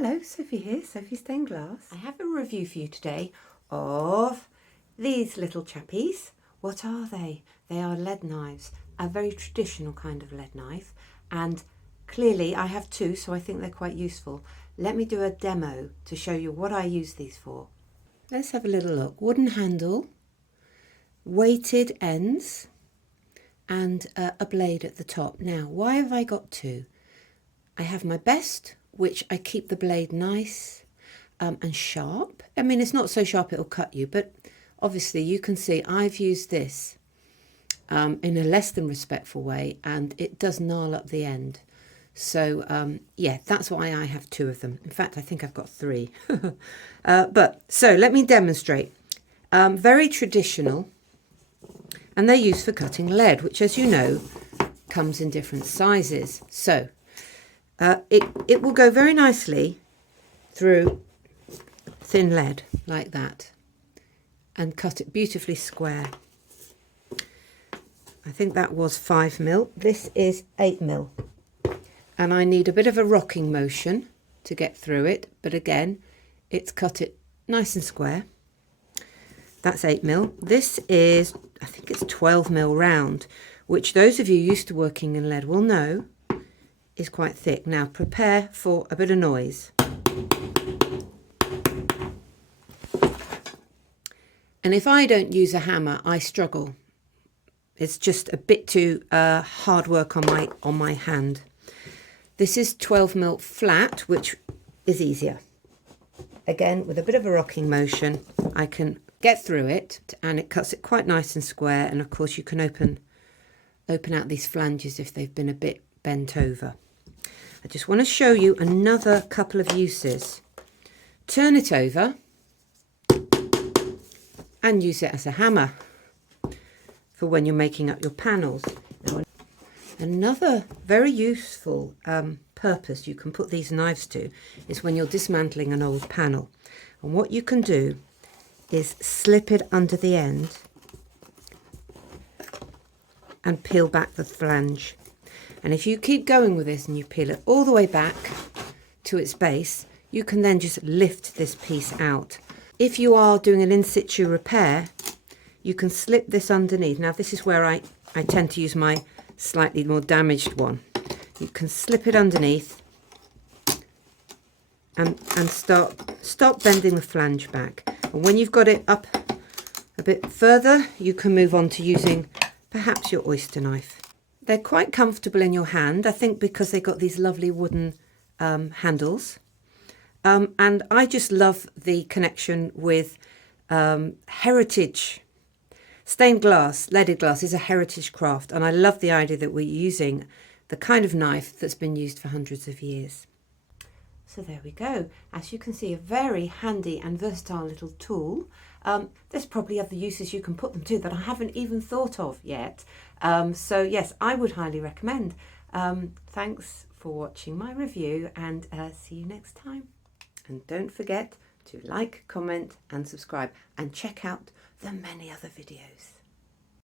Hello, Sophie here, Sophie Stained Glass. I have a review for you today of these little chappies. What are they? They are lead knives, a very traditional kind of lead knife, and clearly I have two, so I think they're quite useful. Let me do a demo to show you what I use these for. Let's have a little look. Wooden handle, weighted ends, and a blade at the top. Now, why have I got two? I have my best, which I keep the blade nice and sharp. I mean, it's not so sharp it'll cut you, but obviously you can see I've used this in a less than respectful way, and it does gnarl up the end. So yeah, that's why I have two of them. In fact, I think I've got three. So let me demonstrate. Very traditional, and they're used for cutting lead, which, as you know, comes in different sizes. So it will go very nicely through thin lead like that and cut it beautifully square. I think that was 5mm. This is 8mm. And I need a bit of a rocking motion to get through it. But again, it's cut it nice and square. That's 8mm. This is, I think it's 12mm round, which those of you used to working in lead will know is quite thick. Now prepare for a bit of noise. And if I don't use a hammer, I struggle. It's just a bit too hard work on my hand. This is 12mm flat, which is easier. Again, with a bit of a rocking motion, I can get through it, and it cuts it quite nice and square. And of course, you can open out these flanges if they've been a bit bent over. I just want to show you another couple of uses. Turn it over and use it as a hammer for when you're making up your panels. Now, another very useful purpose you can put these knives to is when you're dismantling an old panel. And what you can do is slip it under the end and peel back the flange. And if you keep going with this and you peel it all the way back to its base, you can then just lift this piece out. If you are doing an in situ repair, you can slip this underneath. Now this is where I tend to use my slightly more damaged one. You can slip it underneath and stop bending the flange back. And when you've got it up a bit further, you can move on to using perhaps your oyster knife. They're quite comfortable in your hand, I think, because they've got these lovely wooden handles. And I just love the connection with heritage. Stained glass, leaded glass is a heritage craft, and I love the idea that we're using the kind of knife that's been used for hundreds of years. So there we go. As you can see, a very handy and versatile little tool. There's probably other uses you can put them to that I haven't even thought of yet. So yes, I would highly recommend. Thanks for watching my review, and see you next time. And don't forget to like, comment and subscribe, and check out the many other videos.